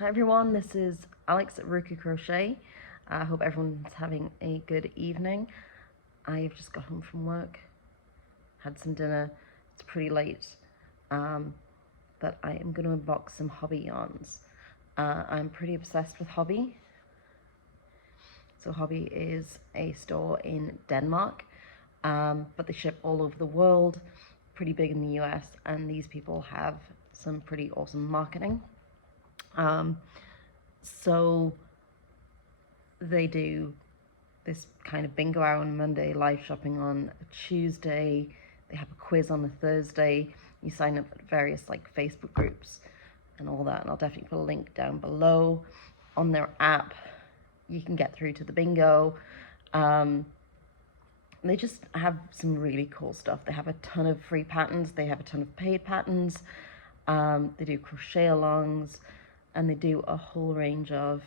Hi everyone, this is Alex at Ruku Crochet. I hope everyone's having a good evening. I've just got home from work, had some dinner. It's pretty late, but I am going to unbox some HOBBI yarns. I'm pretty obsessed with HOBBI. So HOBBI is a store in Denmark, but they ship all over the world, pretty big in the US, and these people have some pretty awesome marketing. So they do this kind of bingo hour on Monday, live shopping on a Tuesday, they have a quiz on a Thursday, you sign up at various like Facebook groups and all that, and I'll definitely put a link down below. On their app you can get through to the bingo. They just have some really cool stuff. They have a ton of free patterns, they have a ton of paid patterns, they do crochet alongs, and they do a whole range of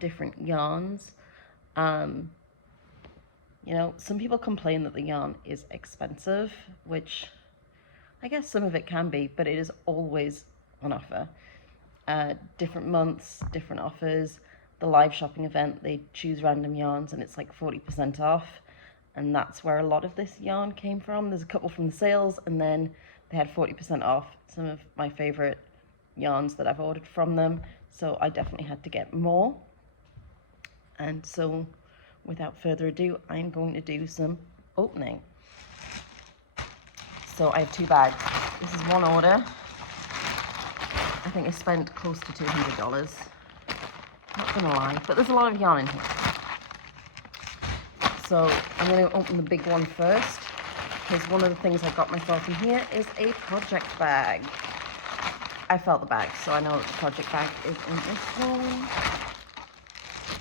different yarns. You know, some people complain that the yarn is expensive, which I guess some of it can be, but it is always on offer. Different months, different offers. The live shopping event, they choose random yarns and it's like 40% off, and that's where a lot of this yarn came from. There's a couple from the sales, and then they had 40% off some of my favorite yarns that I've ordered from them, so I definitely had to get more. And so without further ado, I'm going to do some opening. So I have 2 bags. This is one order. I think I spent close to $200. Not gonna lie, but there's a lot of yarn in here. So I'm going to open the big one first, because one of the things I got myself in here is a project bag. I felt the bag, so I know that the project bag is in this one.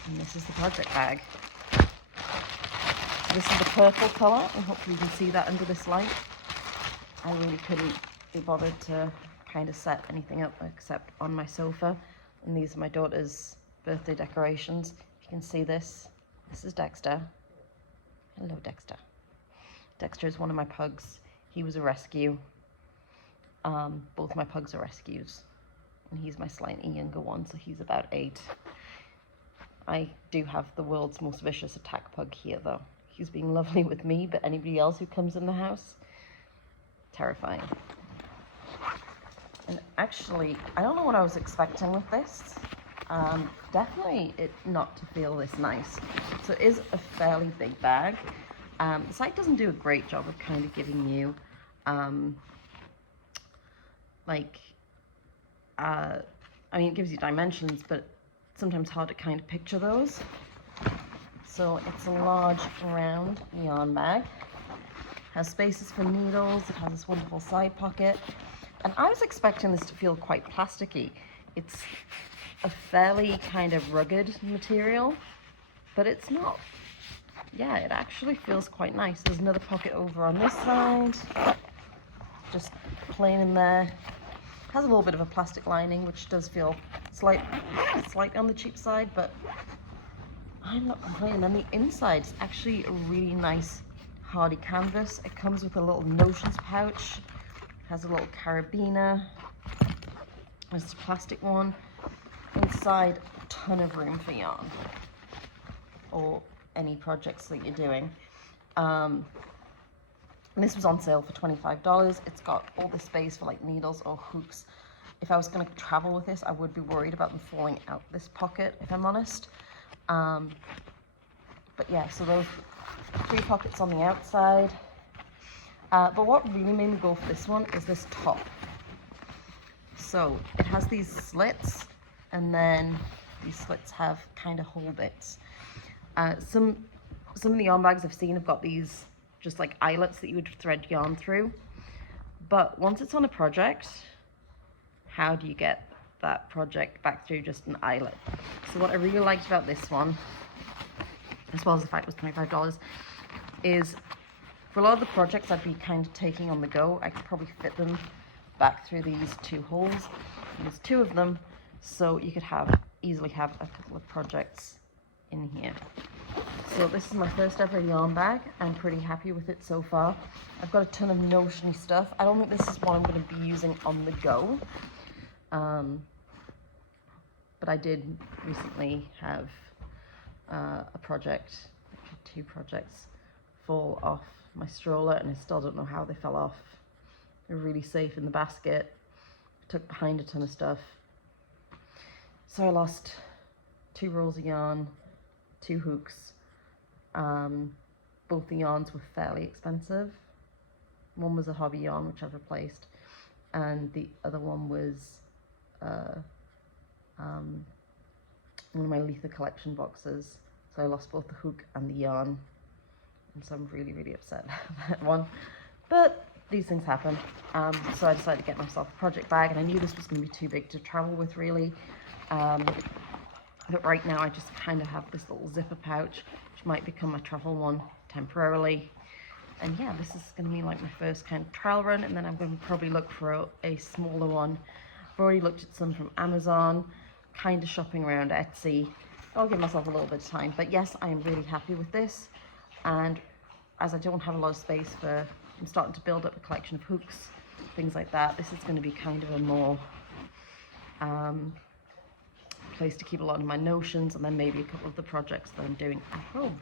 And this is the project bag. This is the purple colour, and hopefully you can see that under this light. I really couldn't be bothered to kind of set anything up except on my sofa. And these are my daughter's birthday decorations. If you can see this, this is Dexter. Hello, Dexter. Dexter is one of my pugs. He was a rescue. Both my pugs are rescues. And he's my slightly younger one, so he's about 8. I do have the world's most vicious attack pug here, though. He's being lovely with me, but anybody else who comes in the house, terrifying. And actually, I don't know what I was expecting with this. Definitely it not to feel this nice. So it is a fairly big bag. The site doesn't do a great job of kind of giving you I mean, it gives you dimensions, but sometimes hard to kind of picture those. So it's a large round yarn bag. Has spaces for needles. It has this wonderful side pocket. And I was expecting this to feel quite plasticky. It's a fairly kind of rugged material, but it's not. Yeah, it actually feels quite nice. There's another pocket over on this side, just plain in there. Has a little bit of a plastic lining, which does feel slightly on the cheap side, but I'm not complaining. And the inside's actually a really nice hardy canvas. It comes with a little notions pouch, has a little carabiner, there's a plastic one. Inside, a ton of room for yarn or any projects that you're doing. And this was on sale for $25. It's got all the space for like needles or hooks. If I was going to travel with this, I would be worried about them falling out this pocket, if I'm honest. But yeah, so those 3 pockets on the outside. But what really made me go for this one is this top. So it has these slits, and then these slits have kind of hole bits. Some of the yarn bags I've seen have got these just like eyelets that you would thread yarn through. But once it's on a project, how do you get that project back through just an eyelet? So what I really liked about this one, as well as the fact it was $25, is for a lot of the projects I'd be kind of taking on the go, I could probably fit them back through these 2 holes. And there's 2 of them, so you could easily have a couple of projects in here. So this is my first ever yarn bag. I'm pretty happy with it so far. I've got a ton of notion-y stuff. I don't think this is what I'm going to be using on the go. But I did recently have a project, actually 2 projects, fall off my stroller, and I still don't know how they fell off. They're really safe in the basket. I took behind a ton of stuff. So I lost 2 rolls of yarn, 2 hooks. Both the yarns were fairly expensive. One was a HOBBI yarn, which I've replaced, and the other one was one of my Letha collection boxes. So I lost both the hook and the yarn, and so I'm really, really upset about that one. But these things happen. So I decided to get myself a project bag, and I knew this was going to be too big to travel with, really. But right now I just kind of have this little zipper pouch, which might become my travel one temporarily. And yeah, this is going to be like my first kind of trial run, and then I'm going to probably look for a smaller one. I've already looked at some from Amazon, kind of shopping around Etsy. I'll give myself a little bit of time, but yes, I am really happy with this. And as I don't have a lot of space I'm starting to build up a collection of hooks, things like that. This is going to be kind of a more place to keep a lot of my notions, and then maybe a couple of the projects that I'm doing at home.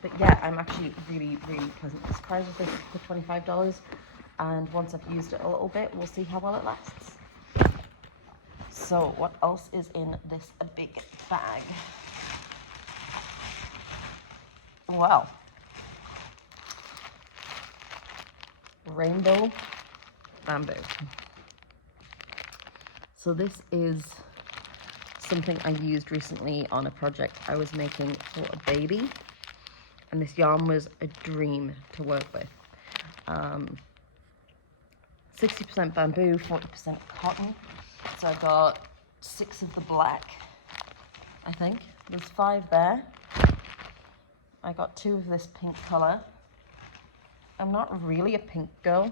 But yeah, I'm actually really, really pleasantly surprised with this for $25. And once I've used it a little bit, we'll see how well it lasts. So what else is in this big bag? Well, rainbow bamboo. So this is something I used recently on a project I was making for a baby, and this yarn was a dream to work with. 60% bamboo, 40% cotton. So I got 6 of the black, I think. There's 5 there. I got 2 of this pink color. I'm not really a pink girl,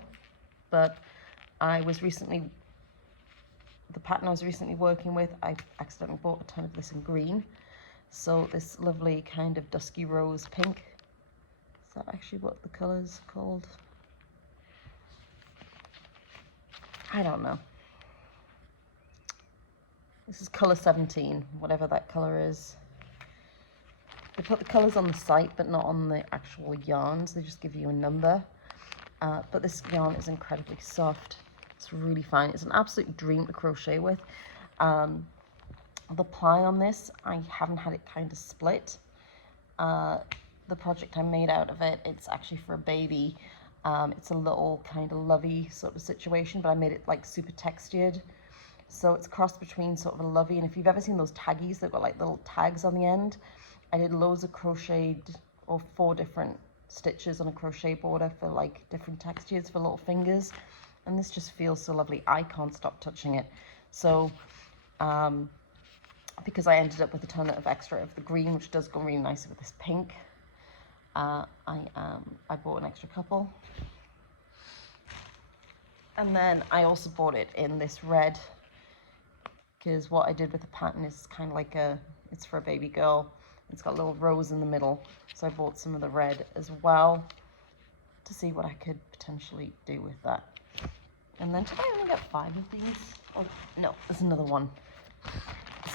but the pattern I was recently working with, I accidentally bought a ton of this in green. So this lovely kind of dusky rose pink. Is that actually what the color's called? I don't know. This is color 17, whatever that color is. They put the colors on the site, but not on the actual yarns. They just give you a number. But this yarn is incredibly soft. It's really fine. It's an absolute dream to crochet with. The ply on this, I haven't had it kind of split. The project I made out of it, it's actually for a baby. It's a little kind of lovey sort of situation, but I made it like super textured. So it's crossed between sort of a lovey, and if you've ever seen those taggies, they've got like little tags on the end. I did loads of crocheted, or 4 different stitches on a crochet border for like different textures for little fingers. And this just feels so lovely. I can't stop touching it. So, because I ended up with a ton of extra of the green, which does go really nicely with this pink, I bought an extra couple. And then I also bought it in this red, because what I did with the pattern is kind of like it's for a baby girl. It's got a little rose in the middle. So I bought some of the red as well to see what I could potentially do with that. And then, did I only get 5 of these? Oh, no, there's another one.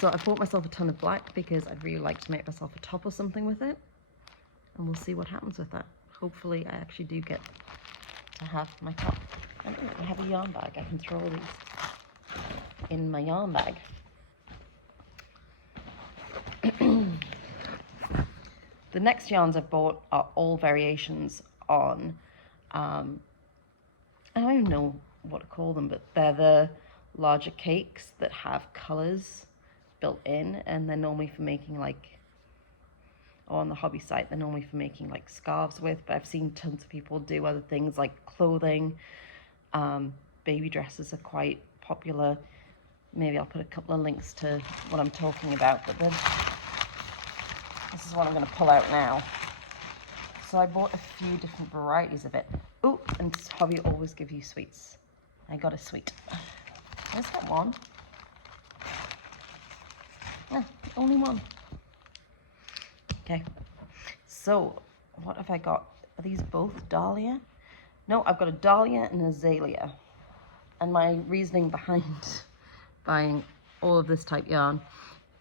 So I bought myself a ton of black because I'd really like to make myself a top or something with it. And we'll see what happens with that. Hopefully I actually do get to have my top. And I have a yarn bag. I can throw all these in my yarn bag. The next yarns I've bought are all variations on, I don't even know what to call them, but they're the larger cakes that have colors built in, and they're normally for making like, or on the HOBBI site, they're normally for making like scarves with, but I've seen tons of people do other things like clothing. Baby dresses are quite popular. Maybe I'll put a couple of links to what I'm talking about, but then this is what I'm going to pull out now. So I bought a few different varieties of it. Oh, and HOBBI always give you sweets. I got a sweet. Let's get one. Yeah, only one. Okay. So, what have I got? Are these both dahlia? No, I've got a dahlia and an azalea. And my reasoning behind buying all of this type yarn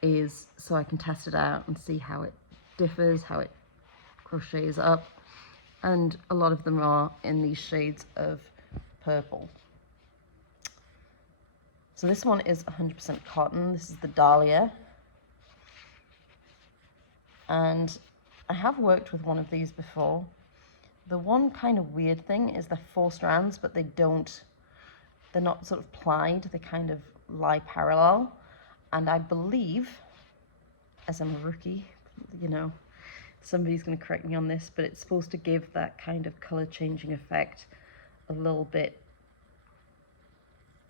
is so I can test it out and see how it differs, how it crochets up. And a lot of them are in these shades of purple. So this one is 100% cotton. This is the Dahlia. And I have worked with one of these before. The one kind of weird thing is they're 4 strands, but they're not sort of plied, they kind of lie parallel. And I believe, as I'm a rookie, you know, somebody's going to correct me on this, but it's supposed to give that kind of color changing effect a little bit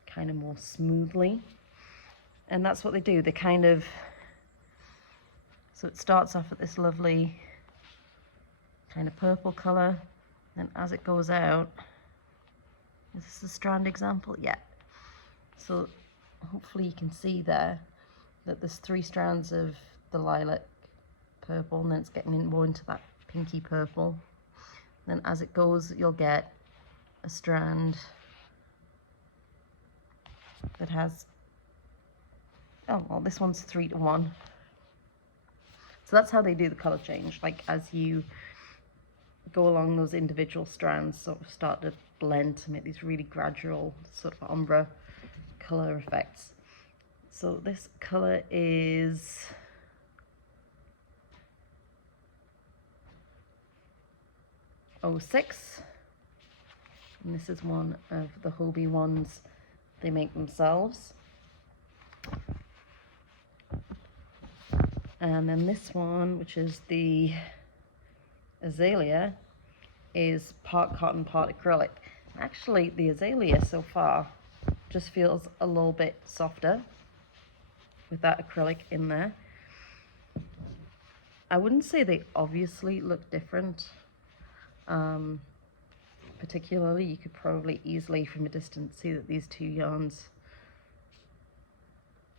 kind of more smoothly. And that's what they do. They kind of, so it starts off at this lovely kind of purple color, and as it goes out, is this a strand example? Yeah. So hopefully you can see there that there's 3 strands of the lilac purple, and then it's getting in more into that pinky purple. Then as it goes, you'll get a strand that has, oh well, this one's 3 to 1. So that's how they do the color change. Like as you go along, those individual strands sort of start to blend to make these really gradual sort of ombre color effects. So this color is '06, and this is one of the HOBBI ones they make themselves. And then this one, which is the Azalea, is part cotton, part acrylic. Actually, the Azalea so far just feels a little bit softer with that acrylic in there. I wouldn't say they obviously look different. Particularly, you could probably easily from a distance see that these 2 yarns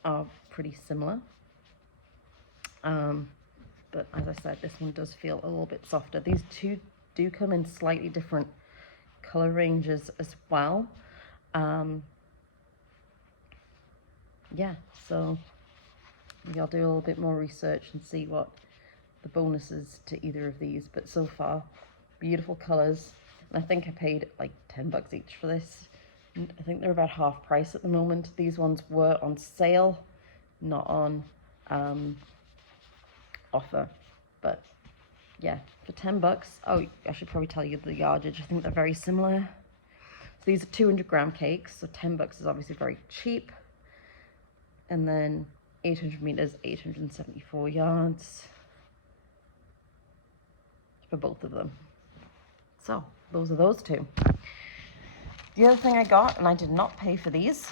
are pretty similar. But as I said, this one does feel a little bit softer. These 2 do come in slightly different color ranges as well. Yeah, so maybe I'll do a little bit more research and see what the bonus is to either of these. But so far, beautiful colors. And I think I paid like $10 each for this. I think they're about half price at the moment. These ones were on sale, not on offer. But yeah, for $10. Oh, I should probably tell you the yardage. I think they're very similar. So these are 200-gram cakes, so $10 is obviously very cheap. And then 800 meters, 874 yards for both of them. So those are those 2. The other thing I got, and I did not pay for these,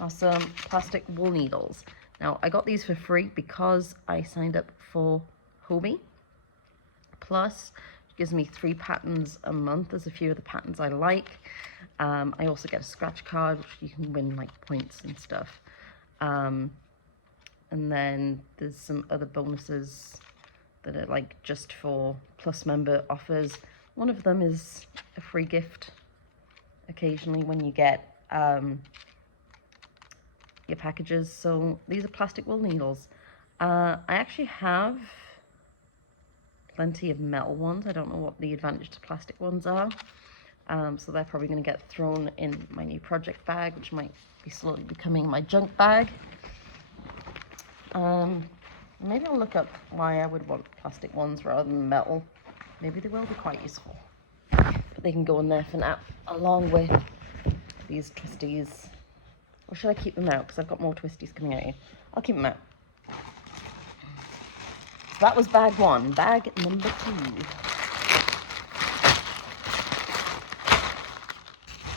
are some plastic wool needles. Now, I got these for free because I signed up for HOBBI. Plus, it gives me 3 patterns a month. There's a few of the patterns I like. I also get a scratch card, which you can win like points and stuff. And then there's some other bonuses that are like just for Plus member offers. One of them is a free gift occasionally when you get your packages. So these are plastic wool needles. I actually have plenty of metal ones. I don't know what the advantage to plastic ones are. So they're probably going to get thrown in my new project bag, which might be slowly becoming my junk bag. Maybe I'll look up why I would want plastic ones rather than metal. Maybe they will be quite useful. But they can go in there for now, along with these twisties. Or should I keep them out? Because I've got more twisties coming out here. I'll keep them out. So that was bag 1. Bag number 2.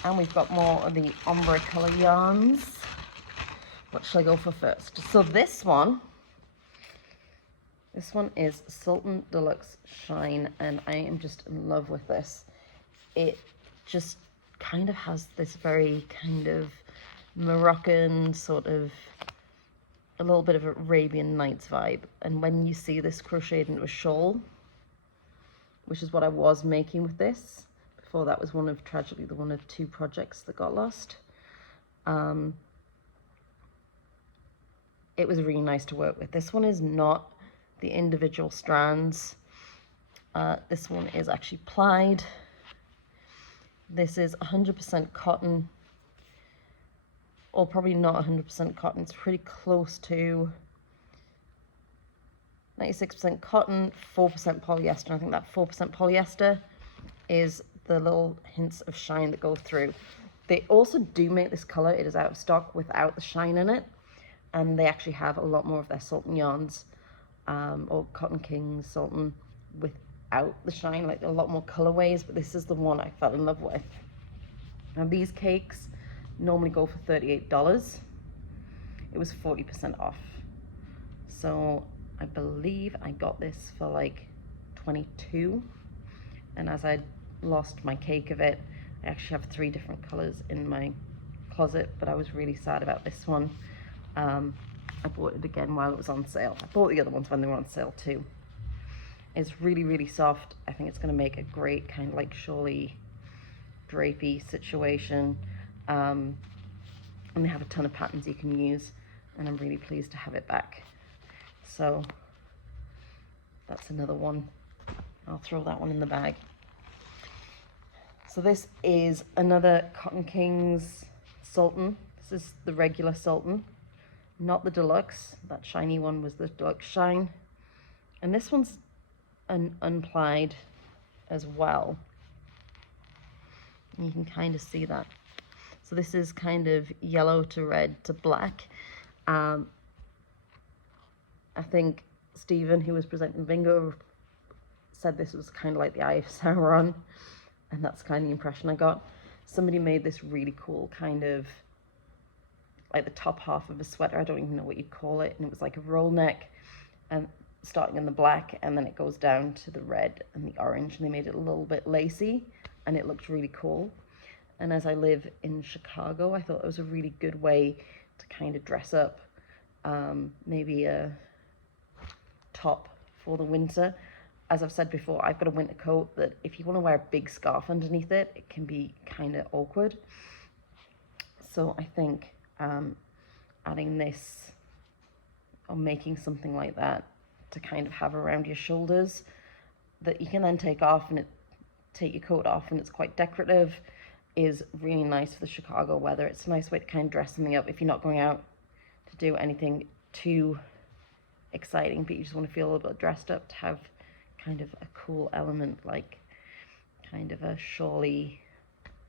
And we've got more of the ombre color yarns. What shall I go for first? So this one is Sultan Deluxe Shine, and I am just in love with this. It just kind of has this very kind of Moroccan sort of, a little bit of Arabian Nights vibe. And when you see this crocheted into a shawl, which is what I was making with this, before that was tragically one of 2 projects that got lost. it was really nice to work with. This one is not the individual strands. This one is actually plied. This is 100% cotton, or probably not 100% cotton. It's pretty close to 96% cotton, 4% polyester. I think that 4% polyester is the little hints of shine that go through. They also do make this color. It is out of stock without the shine in it. And they actually have a lot more of their Sultan yarns, or Cotton Kings Sultan, without the shine, like a lot more colorways, but this is the one I fell in love with. Now these cakes normally go for $38. It was 40% off. So I believe I got this for like $22. And as I lost my cake of it, I actually have 3 different colors in my closet, but I was really sad about this one. I bought it again while it was on sale. I bought the other ones when they were on sale too. It's really, really soft. I think it's going to make a great kind of like shawly, drapey situation. And they have a ton of patterns you can use, and I'm really pleased to have it back. So that's another one. I'll throw that one in the bag. So this is another Cotton Kings Sultan. This is the regular Sultan, not the deluxe. That shiny one was the deluxe shine. And this one's an unplied as well. And you can kind of see that. So this is kind of yellow to red to black. I think Stephen, who was presenting bingo, said this was kind of like the Eye of Sauron. And that's kind of the impression I got. Somebody made this really cool kind of like the top half of a sweater. I don't even know what you'd call it. And it was like a roll neck, and starting in the black, and then it goes down to the red and the orange. And they made it a little bit lacy, and it looked really cool. And as I live in Chicago, I thought it was a really good way to kind of dress up. Maybe a top for the winter. As I've said before, I've got a winter coat that if you want to wear a big scarf underneath it, it can be kind of awkward. So I think adding this, or making something like that to kind of have around your shoulders that you can then take off, and take your coat off, and it's quite decorative, is really nice for the Chicago weather. It's a nice way to kind of dress something up if you're not going out to do anything too exciting, but you just want to feel a little bit dressed up, to have kind of a cool element, like kind of a shawly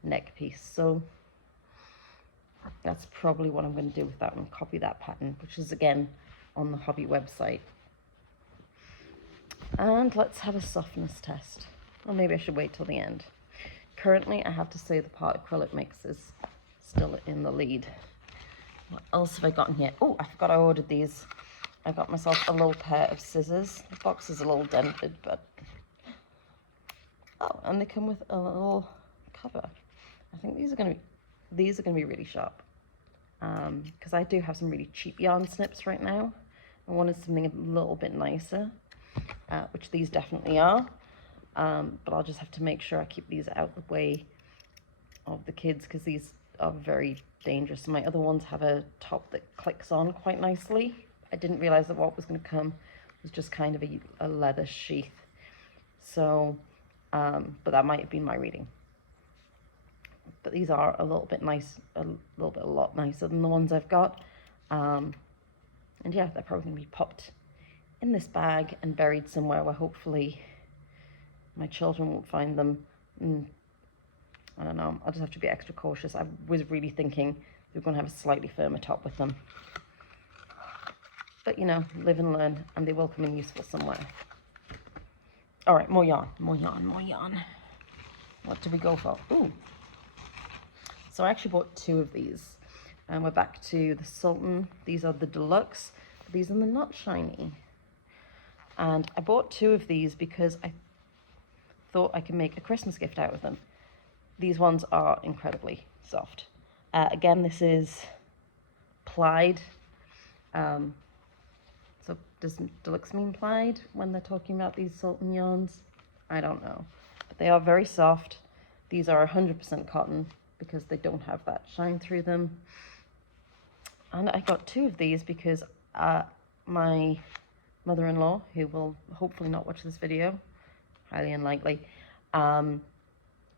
neck piece. So that's probably what I'm going to do with that one, copy that pattern, which is again on the HOBBI website. And let's have a softness test. Or maybe I should wait till the end. Currently, I have to say the part acrylic mix is still in the lead. What else have I got in here? Oh, I forgot I ordered these. I got myself a little pair of scissors. The box is a little dented, but... Oh, and they come with a little cover. I think these are going to be really sharp. Because I do have some really cheap yarn snips right now. I wanted something a little bit nicer, which these definitely are. But I'll just have to make sure I keep these out the way of the kids, because these are very dangerous. My other ones have a top that clicks on quite nicely. I didn't realize that what was going to come was just kind of a leather sheath. So, but that might have been my reading. But these are a little bit nice, a lot nicer than the ones I've got. And yeah, they're probably going to be popped in this bag and buried somewhere where hopefully my children won't find them. I don't know, I'll just have to be extra cautious. I was really thinking we were going to have a slightly firmer top with them. But you know, live and learn, and they will come in useful somewhere. All right, more yarn. What did we go for? Ooh. So I actually bought 2 of these. And we're back to the Sultan. These are the deluxe. These are the not shiny. And I bought 2 of these because I thought I could make a Christmas gift out of them. These ones are incredibly soft. Again, this is plied. So does deluxe mean plied when they're talking about these Sultan yarns? I don't know. But they are very soft. These are 100% cotton because they don't have that shine through them. And I got 2 of these because my mother-in-law, who will hopefully not watch this video, highly unlikely,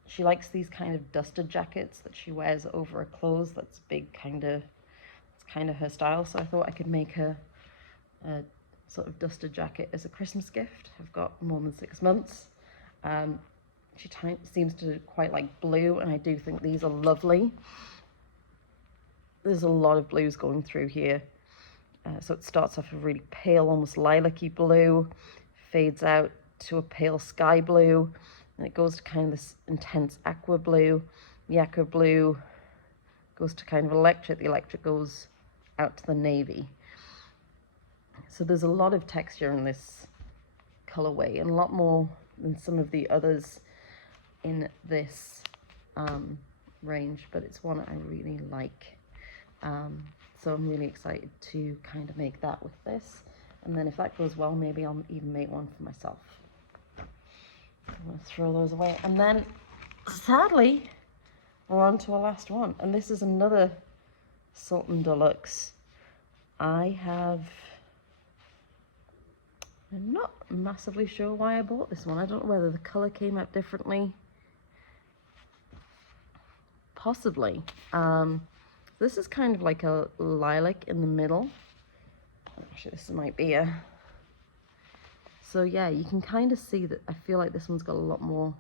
she likes these kind of dusted jackets that she wears over her clothes. That's big, it's kind of her style. So I thought I could make her a sort of dusted jacket as a Christmas gift. I've got more than 6 months. She seems to quite like blue, and I do think these are lovely. There's a lot of blues going through here. So it starts off a really pale, almost lilac-y blue, fades out to a pale sky blue, and it goes to kind of this intense aqua blue. The aqua blue goes to kind of electric. The electric goes out to the navy. So there's a lot of texture in this colorway, and a lot more than some of the others in this range, but it's one I really like. So I'm really excited to kind of make that with this, and then if that goes well, maybe I'll even make one for myself. I'm going to throw those away, and then sadly we're on to our last one, and this is another Sultan Deluxe. I'm not massively sure why I bought this one. I don't know whether the color came out differently. Possibly. This is kind of like a lilac in the middle. Actually, this might be a... So yeah, you can kind of see that I feel like this one's got a lot more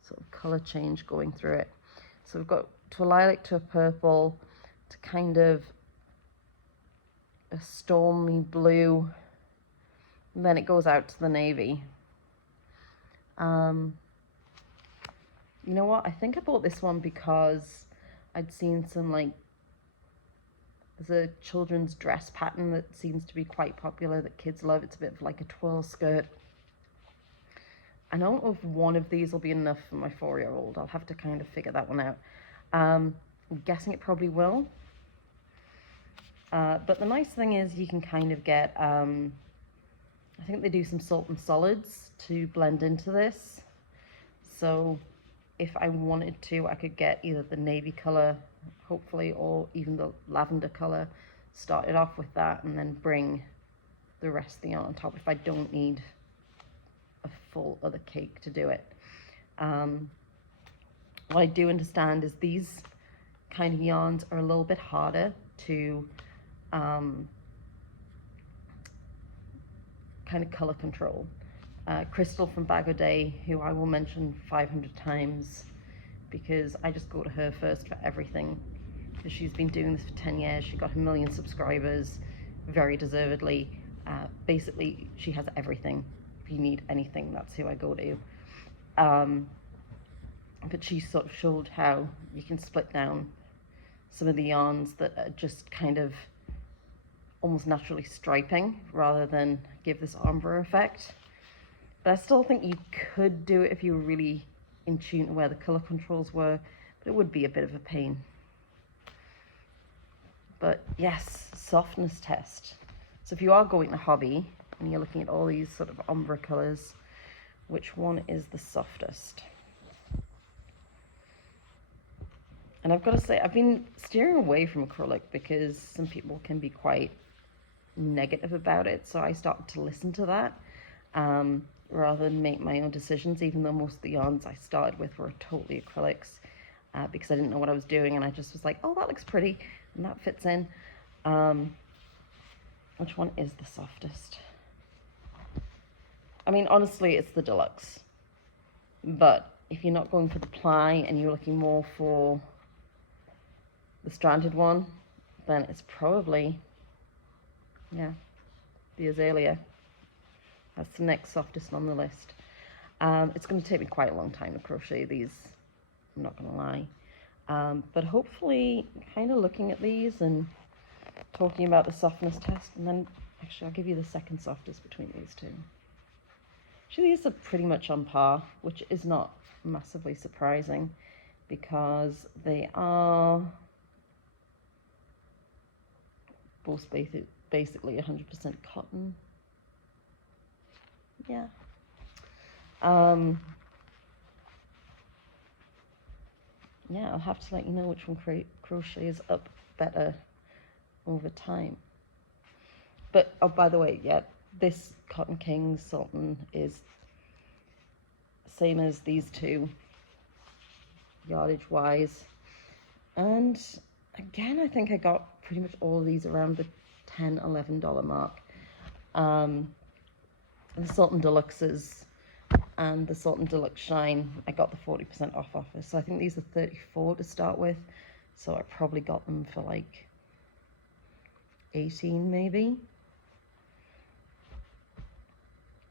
sort of color change going through it. So we've got to a lilac, to a purple, to kind of a stormy blue, and then it goes out to the navy. You know what? I think I bought this one because I'd seen some like, there's a children's dress pattern that seems to be quite popular that kids love. It's a bit of like a twirl skirt. I don't know if one of these will be enough for my 4-year-old. I'll have to kind of figure that one out. I'm guessing it probably will. But the nice thing is you can kind of get, I think they do some Sultan solids to blend into this. So if I wanted to, I could get either the navy color, hopefully, or even the lavender color, start it off with that, and then bring the rest of the yarn on top if I don't need a full other cake to do it. What I do understand is these kind of yarns are a little bit harder to kind of color control. Crystal from Bag O' Day, who I will mention 500 times because I just go to her first for everything, because she's been doing this for 10 years. She got 1 million subscribers, very deservedly. Basically, she has everything. If you need anything, that's who I go to. But she sort of showed how you can split down some of the yarns that are just kind of almost naturally striping rather than give this ombre effect. But I still think you could do it if you were really in tune to where the color controls were, but it would be a bit of a pain. But yes, softness test. So if you are going to Hobby and you're looking at all these sort of ombre colors, which one is the softest? And I've got to say, I've been steering away from acrylic because some people can be quite negative about it, so I started to listen to that rather than make my own decisions, even though most of the yarns I started with were totally acrylics, because I didn't know what I was doing, and I just was like, oh, that looks pretty, and that fits in. Which one is the softest? I mean, honestly, it's the Deluxe, but if you're not going for the ply and you're looking more for the stranded one, then it's probably, yeah, the Azalea. That's the next softest on the list. It's going to take me quite a long time to crochet these, I'm not going to lie. But hopefully, kind of looking at these and talking about the softness test, and then actually I'll give you the second softest between these two. Actually, these are pretty much on par, which is not massively surprising because they are both basically 100% cotton. Yeah. Yeah, I'll have to let you know which one crochets up better over time. But, oh, by the way, yeah, this Cotton King Sultan is same as these two, yardage wise. And again, I think I got pretty much all of these around the $10, $11 mark. The Sultan Deluxes and the Sultan Deluxe Shine, I got the 40% off offer. So I think these are 34 to start with. So I probably got them for like 18 maybe.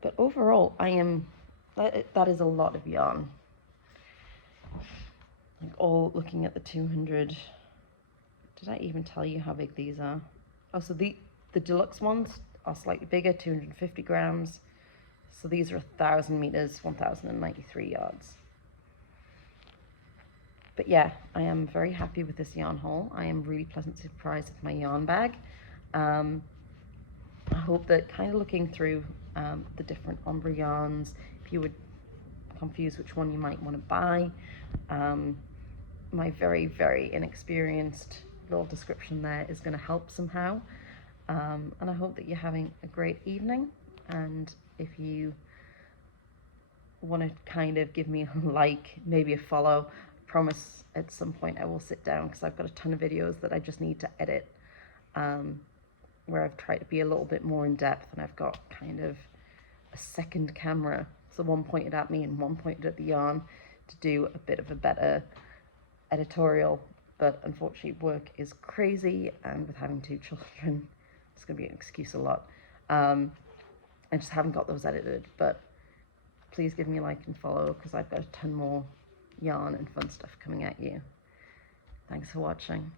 But overall, that is a lot of yarn. Like, all looking at the 200, did I even tell you how big these are? Oh, so the deluxe ones are slightly bigger, 250 grams. So these are 1,000 meters, 1,093 yards. But yeah, I am very happy with this yarn haul. I am really pleasantly surprised with my yarn bag. I hope that kind of looking through the different ombre yarns, if you would confuse which one you might want to buy, my very, very inexperienced little description there is going to help somehow. And I hope that you're having a great evening. And if you want to kind of give me a like, maybe a follow, I promise at some point I will sit down, because I've got a ton of videos that I just need to edit, where I've tried to be a little bit more in depth, and I've got kind of a second camera, so one pointed at me and one pointed at the yarn, to do a bit of a better editorial. But unfortunately work is crazy, and with having 2 children, it's going to be an excuse a lot. I just haven't got those edited, but please give me a like and follow, because I've got a ton more yarn and fun stuff coming at you. Thanks for watching.